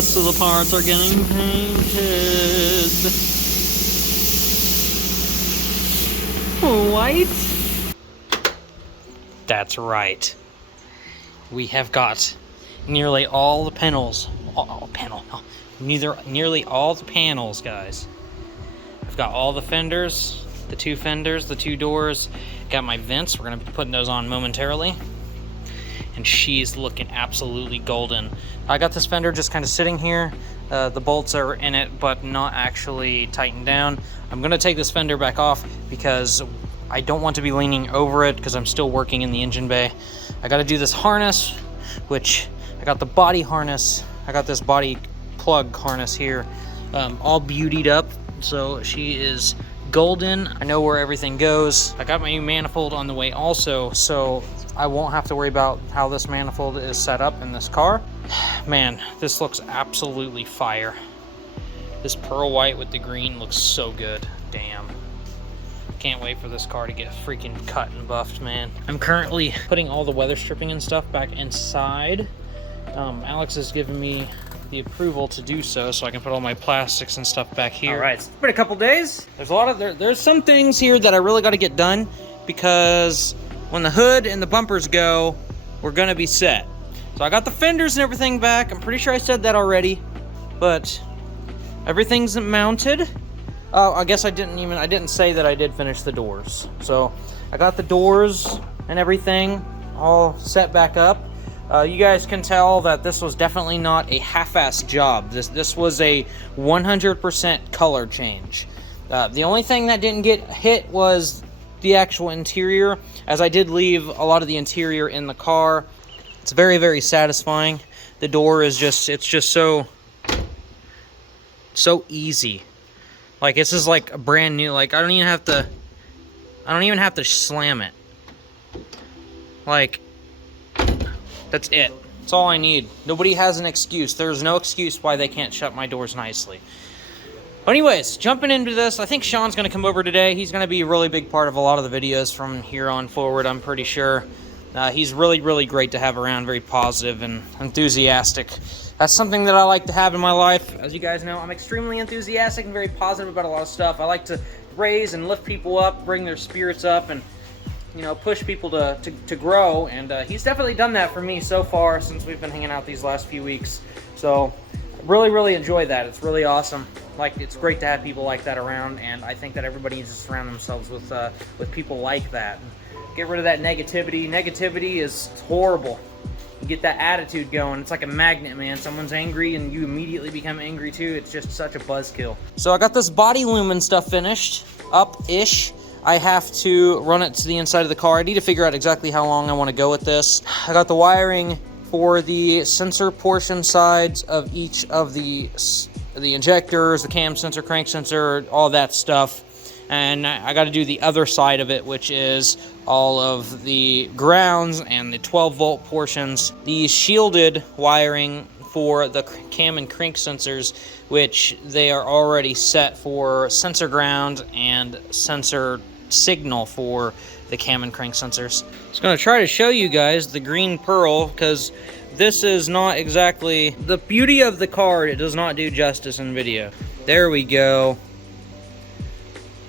rest of the parts are getting painted. White? That's right. We have got nearly all the panels. Nearly all the panels, guys. I've got all the fenders, the two fenders, the two doors. Got my vents. We're going to be putting those on momentarily. And she's looking absolutely golden. I got this fender just kind of sitting here. The bolts are in it, but not actually tightened down. I'm going to take this fender back off because I don't want to be leaning over it because I'm still working in the engine bay. I got to do this harness, which I got the body harness. I got this body plug harness here, all beautied up. So she is golden. I know where everything goes. I got my new manifold on the way also, so I won't have to worry about how this manifold is set up in this car. Man, this looks absolutely fire. This pearl white with the green looks so good. Damn. Can't wait for this car to get freaking cut and buffed, man. I'm currently putting all the weather stripping and stuff back inside. Alex has given me the approval to do so I can put all my plastics and stuff back here. All right, it's been a couple days. There's some things here that I really got to get done because when the hood and the bumpers go, we're gonna be set. So I got the fenders and everything back. I'm pretty sure I said that already, but everything's mounted. Oh, I guess I didn't say that I did finish the doors. So I got the doors and everything all set back up. You guys can tell that this was definitely not a half-assed job. This was a 100% color change. The only thing that didn't get hit was the actual interior, as I did leave a lot of the interior in the car. It's very, very satisfying. The door is it's just so easy. Like, this is like a brand new, like I don't even have to slam it. Like, that's it. That's all I need. Nobody has an excuse. There's no excuse why they can't shut my doors nicely. But anyways, jumping into this, I think Sean's going to come over today. He's going to be a really big part of a lot of the videos from here on forward, I'm pretty sure. He's really, really great to have around, very positive and enthusiastic. That's something that I like to have in my life. As you guys know, I'm extremely enthusiastic and very positive about a lot of stuff. I like to raise and lift people up, bring their spirits up, and you know, push people to grow, and he's definitely done that for me so far since we've been hanging out these last few weeks. So really, really enjoy that. It's really awesome. Like, it's great to have people like that around, and I think that everybody needs to surround themselves with people like that. Get rid of that negativity. Negativity is horrible. You get that attitude going. It's like a magnet, man. Someone's angry and you immediately become angry too. It's just such a buzzkill. So I got this body lumen stuff finished up-ish. I have to run it to the inside of the car. I need to figure out exactly how long I want to go with this. I got the wiring for the sensor portion sides of each of the injectors, the cam sensor, crank sensor, all that stuff. And I got to do the other side of it, which is all of the grounds and the 12-volt portions. The shielded wiring for the cam and crank sensors, which they are already set for sensor ground and sensor signal for the cam and crank sensors. I was going to try to show you guys the green pearl, because this is not exactly the beauty of the card. It does not do justice in video. There we go.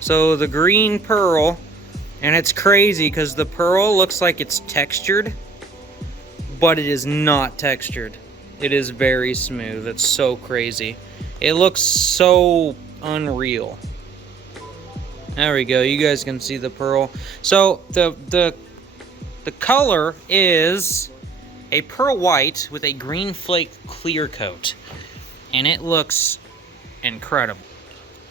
So the green pearl, and it's crazy because the pearl looks like it's textured, but it is not textured. It is very smooth. It's so crazy. It looks so unreal. There we go. You guys can see the pearl. So the color is a pearl white with a green flake clear coat, and it looks incredible.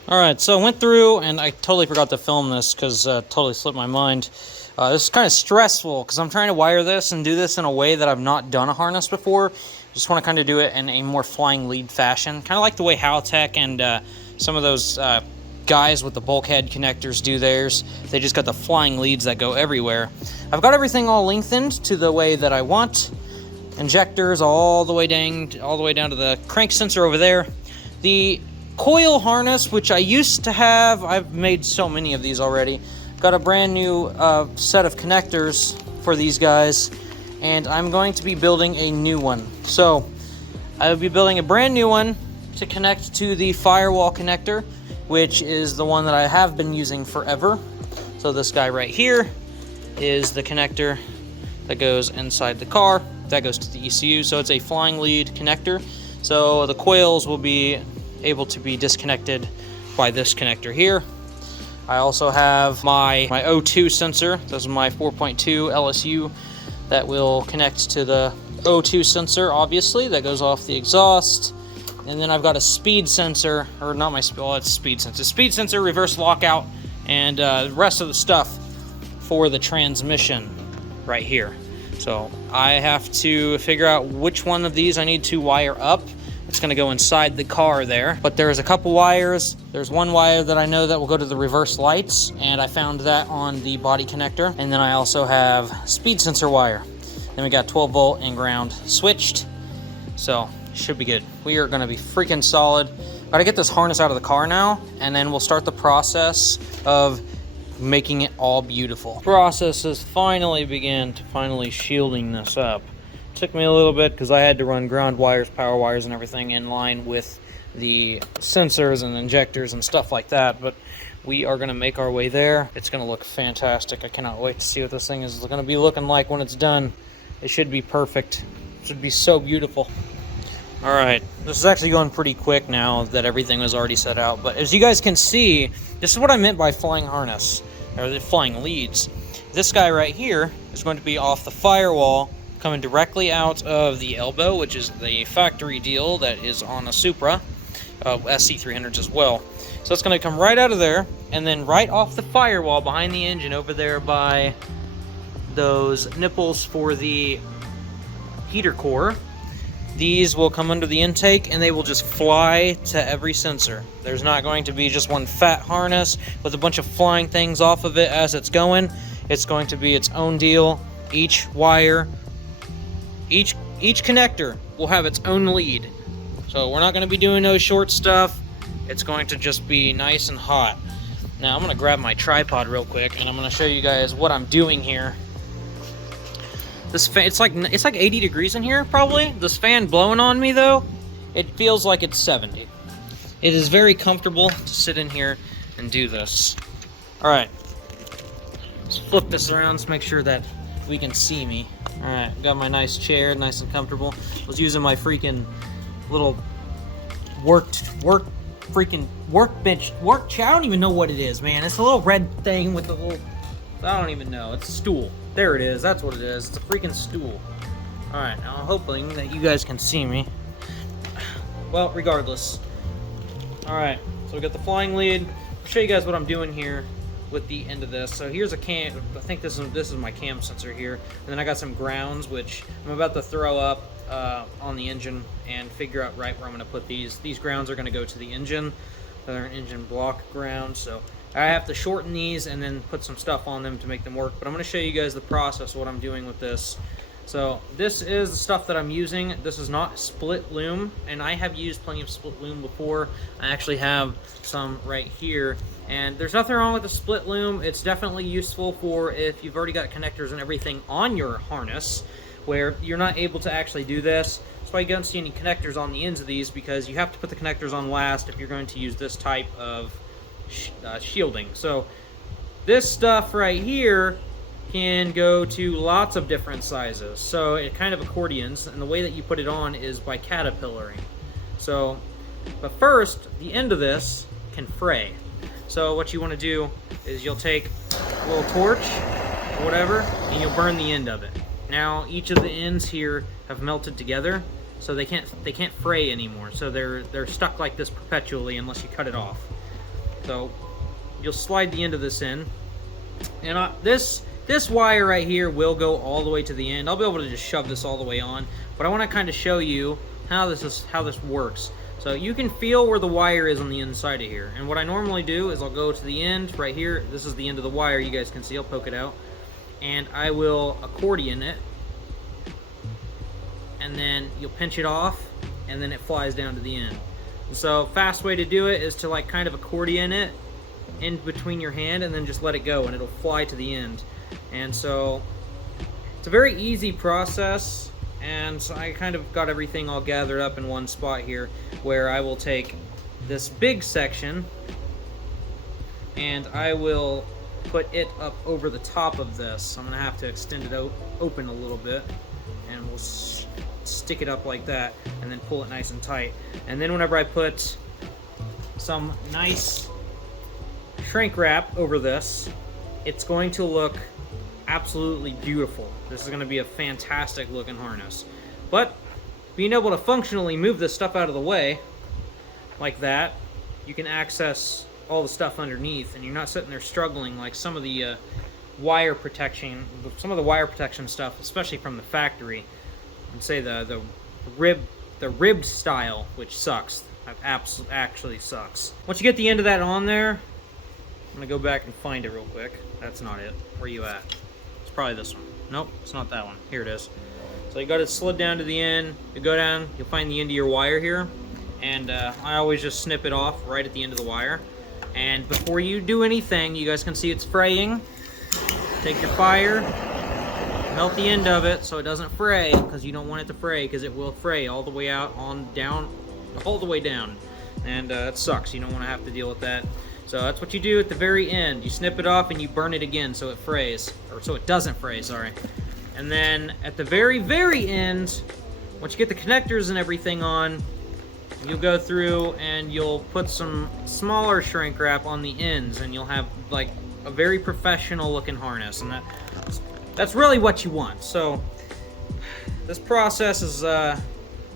Alright, so I went through, and I totally forgot to film this because totally slipped my mind. This is kind of stressful because I'm trying to wire this and do this in a way that I've not done a harness before. Just want to kind of do it in a more flying lead fashion. Kind of like the way Haltech and some of those guys with the bulkhead connectors do theirs. They just got the flying leads that go everywhere. I've got everything all lengthened to the way that I want. Injectors all the way down to the crank sensor over there. The coil harness, which I used to have, I've made so many of these already. Got a brand new set of connectors for these guys, and I'm going to be building a new one. So I will be building a brand new one to connect to the firewall connector, which is the one that I have been using forever. So this guy right here is the connector that goes inside the car. That goes to the ECU, so it's a flying lead connector. So the coils will be able to be disconnected by this connector here. I also have my O2 sensor. This is my 4.2 LSU that will connect to the O2 sensor, obviously, that goes off the exhaust. And then I've got a speed sensor, or not my speed, well, it's speed sensor. Speed sensor, reverse lockout, and the rest of the stuff for the transmission right here. So I have to figure out which one of these I need to wire up. It's gonna go inside the car there, but there's a couple wires. There's one wire that I know that will go to the reverse lights, and I found that on the body connector. And then I also have speed sensor wire. Then we got 12 volt and ground switched. So should be good. We are gonna be freaking solid. Gotta get this harness out of the car now, and then we'll start the process of making it all beautiful. Process has finally began to shielding this up. Took me a little bit because I had to run ground wires, power wires, and everything in line with the sensors and injectors and stuff like that, but we are going to make our way there. It's going to look fantastic. I cannot wait to see what this thing is going to be looking like when it's done. It should be perfect. It should be so beautiful. All right, this is actually going pretty quick now that everything was already set out, but as you guys can see, this is what I meant by flying harness, or the flying leads. This guy right here is going to be off the firewall, coming directly out of the elbow, which is the factory deal that is on a Supra, SC300s as well. So it's going to come right out of there, and then right off the firewall behind the engine over there by those nipples for the heater core. These will come under the intake, and they will just fly to every sensor. There's not going to be just one fat harness with a bunch of flying things off of it as it's going. It's going to be its own deal. Each wire, each connector will have its own lead. So we're not going to be doing no short stuff. It's going to just be nice and hot. Now I'm going to grab my tripod real quick, and I'm going to show you guys what I'm doing here. This fan, it's like 80 degrees in here probably. This fan blowing on me though, it feels like it's 70. It is very comfortable to sit in here and do this. All right, let's flip this around to make sure that we can see me. All right, got my nice chair, nice and comfortable. Was using my freaking little workbench chair. I don't even know what it is, man. It's a little red thing with the little, I don't even know. It's a stool. There it is. That's what it is. It's a freaking stool. All right, now I'm hoping that you guys can see me. Well, regardless. All right, so we got the flying lead. I'll show you guys what I'm doing here with the end of this. So here's a cam. I think this is my cam sensor here, and then I got some grounds which I'm about to throw up on the engine and figure out right where I'm going to put these. These grounds are going to go to the engine. They're an engine block ground, so I have to shorten these and then put some stuff on them to make them work. But I'm going to show you guys the process of what I'm doing with this. So this is the stuff that I'm using. This is not split loom, and I have used plenty of split loom before. I actually have some right here, and there's nothing wrong with the split loom. It's definitely useful for if you've already got connectors and everything on your harness where you're not able to actually do this. That's why you don't see any connectors on the ends of these, because you have to put the connectors on last if you're going to use this type of shielding. So this stuff right here can go to lots of different sizes, so it kind of accordions, and the way that you put it on is by caterpillaring. So, but first, the end of this can fray. So what you want to do is you'll take a little torch or whatever, and you'll burn the end of it. Now each of the ends here have melted together, so they can't fray anymore. So they're stuck like this perpetually unless you cut it off. So you'll slide the end of this in, and this wire right here will go all the way to the end. I'll be able to just shove this all the way on, but I want to kind of show you how this works. So you can feel where the wire is on the inside of here. And what I normally do is I'll go to the end right here. This is the end of the wire. You guys can see. I'll poke it out, and I will accordion it, and then you'll pinch it off, and then it flies down to the end. And so fast way to do it is to like kind of accordion it in between your hand, and then just let it go, and it'll fly to the end. And so it's a very easy process And so I kind of got everything all gathered up in one spot here, where I will take this big section and I will put it up over the top of this. I'm gonna have to extend it open a little bit, and we'll stick it up like that and then pull it nice and tight. And then whenever I put some nice shrink wrap over this, it's going to look absolutely beautiful. This is going to be a fantastic looking harness. But being able to functionally move this stuff out of the way like that, you can access all the stuff underneath, and you're not sitting there struggling like some of the wire protection stuff, especially from the factory. I'd say the ribbed style, which sucks. That actually sucks. Once you get the end of that on there, I'm gonna go back and find it real quick. That's not it. Where you at? It's probably this one. Nope, it's not that one. Here it is. So you got it slid down to the end. You go down, you'll find the end of your wire here. And I always just snip it off right at the end of the wire. And before you do anything, you guys can see it's fraying. Take your fire, melt the end of it so it doesn't fray, because you don't want it to fray, because it will fray all the way out, all the way down. And it sucks. You don't want to have to deal with that. So that's what you do at the very end. You snip it off and you burn it again so it frays, or so it doesn't fray, sorry. And then at the very, very end, once you get the connectors and everything on, you'll go through and you'll put some smaller shrink wrap on the ends, and you'll have like a very professional looking harness, and that's really what you want. So this process is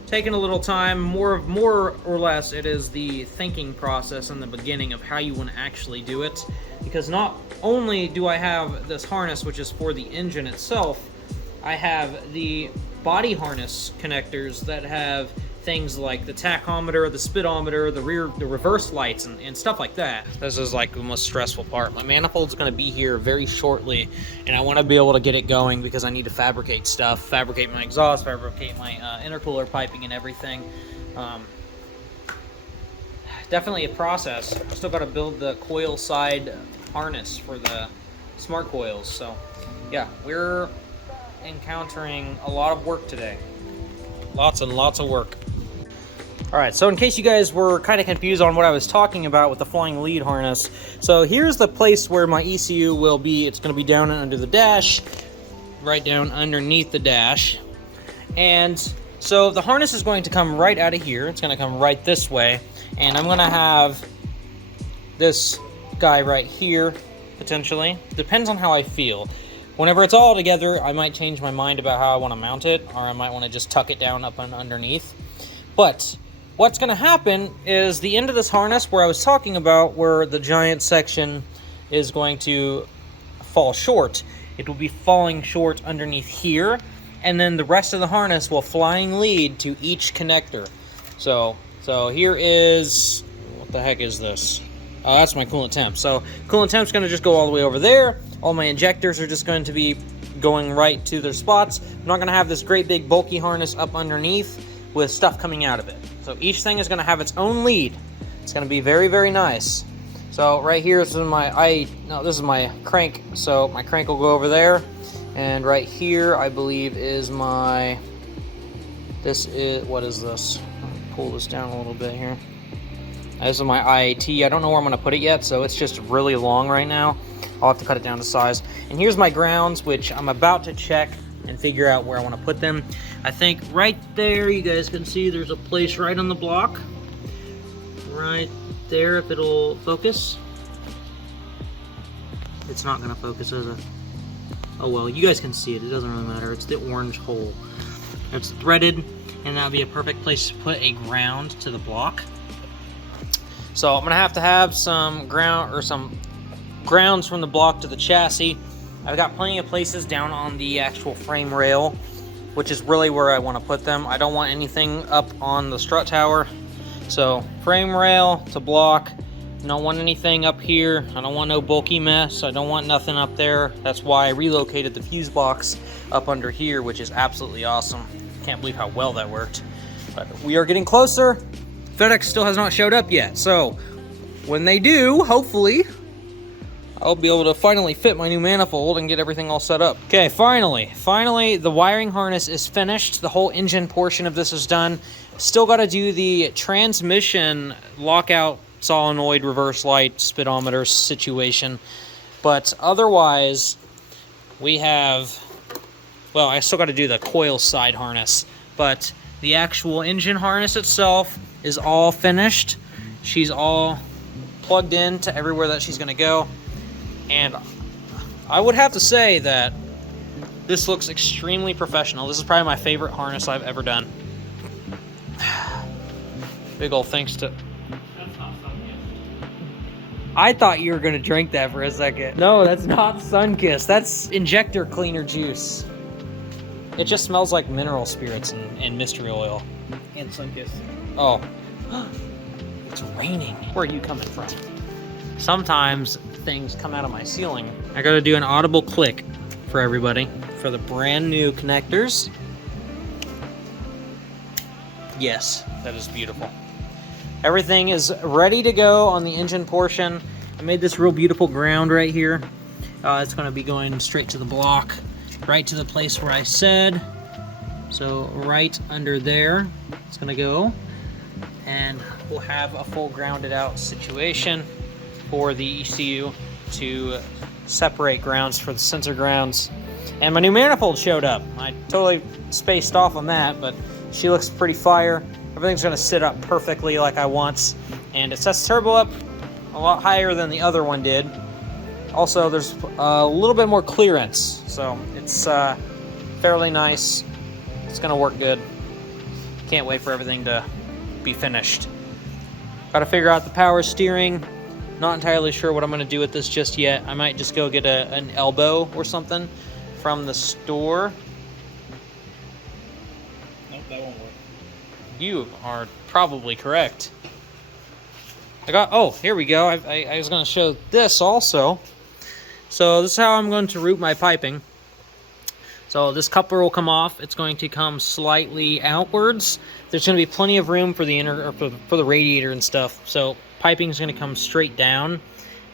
taking a little time. More or less, it is the thinking process in the beginning of how you want to actually do it, because not only do I have this harness, which is for the engine itself, I have the body harness connectors that have things like the tachometer, the speedometer, the reverse lights, and stuff like that. This is like the most stressful part. My manifold's going to be here very shortly, and I want to be able to get it going because I need to fabricate stuff, fabricate my exhaust, fabricate my intercooler piping and everything. Definitely a process. I still got to build the coil side harness for the smart coils. So yeah, we're encountering a lot of work today. Lots and lots of work. Alright, so in case you guys were kind of confused on what I was talking about with the flying lead harness, so here's the place where my ECU will be. It's going to be down under the dash, right down underneath the dash. And so the harness is going to come right out of here. It's going to come right this way. And I'm going to have this guy right here, potentially. Depends on how I feel. Whenever it's all together, I might change my mind about how I want to mount it, or I might want to just tuck it down up and underneath. But what's going to happen is the end of this harness where I was talking about, where the giant section is going to fall short, it will be falling short underneath here, and then the rest of the harness will flying lead to each connector. So here is, what the heck is this? Oh, that's my coolant temp. So coolant temp's going to just go all the way over there. All my injectors are just going to be going right to their spots. I'm not going to have this great big bulky harness up underneath with stuff coming out of it. So each thing is going to have its own lead. It's going to be very, very nice. So right here is this is my crank. So my crank will go over there. And right here, I believe, is my, what is this? Pull this down a little bit here. This is my IAT. I don't know where I'm going to put it yet, so it's just really long right now. I'll have to cut it down to size. And here's my grounds, which I'm about to check and figure out where I want to put them. I think right there, you guys can see there's a place right on the block. Right there, if it'll focus. It's not going to focus, is it? Oh well, you guys can see it. It doesn't really matter. It's the orange hole. It's threaded, and that would be a perfect place to put a ground to the block. So I'm going to have some grounds from the block to the chassis. I've got plenty of places down on the actual frame rail, which is really where I want to put them. I don't want anything up on the strut tower. So frame rail to block. I don't want anything up here. I don't want no bulky mess. I don't want nothing up there. That's why I relocated the fuse box up under here, which is absolutely awesome. Can't believe how well that worked. But we are getting closer. FedEx still has not showed up yet. So when they do, hopefully I'll be able to finally fit my new manifold and get everything all set up. Okay, finally, the wiring harness is finished. The whole engine portion of this is done. Still got to do the transmission lockout solenoid reverse light speedometer situation. But otherwise, we have, well, I still got to do the coil side harness. But the actual engine harness itself is all finished. She's all plugged in to everywhere that she's going to go. And I would have to say that this looks extremely professional. This is probably my favorite harness I've ever done. Big ol' thanks to... That's not Sunkist. I thought you were going to drink that for a second. No, that's not Sunkist. That's injector cleaner juice. It just smells like mineral spirits and mystery oil. And Sunkist. Oh. It's raining. Where are you coming from? Sometimes things come out of my ceiling. I gotta do an audible click for everybody for the brand new connectors. Yes, that is beautiful. Everything is ready to go on the engine portion. I made this real beautiful ground right here. It's gonna be going straight to the block, right to the place where I said. So right under there, it's gonna go. And we'll have a full grounded out situation for the ECU to separate grounds for the sensor grounds. And my new manifold showed up. I totally spaced off on that, but she looks pretty fire. Everything's gonna sit up perfectly like I want. And it sets the turbo up a lot higher than the other one did. Also, there's a little bit more clearance, so it's fairly nice. It's gonna work good. Can't wait for everything to be finished. Got to figure out the power steering. Not entirely sure what I'm going to do with this just yet. I might just go get an elbow or something from the store. Nope, that won't work. You are probably correct. Oh, here we go. I was going to show this also. So this is how I'm going to route my piping. So this coupler will come off. It's going to come slightly outwards. There's going to be plenty of room for the for the radiator and stuff. So piping is going to come straight down,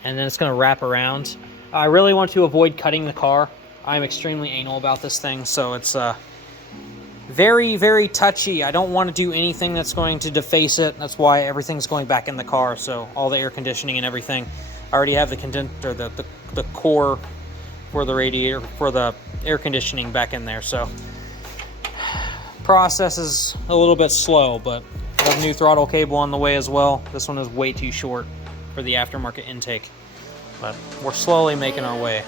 and then it's going to wrap around. I really want to avoid cutting the car. I'm extremely anal about this thing, so it's very, very touchy. I don't want to do anything that's going to deface it. That's why everything's going back in the car. So all the air conditioning and everything. I already have the core for the radiator, for the air conditioning back in there. So process is a little bit slow, but I have a new throttle cable on the way as well. This one is way too short for the aftermarket intake, but we're slowly making our way.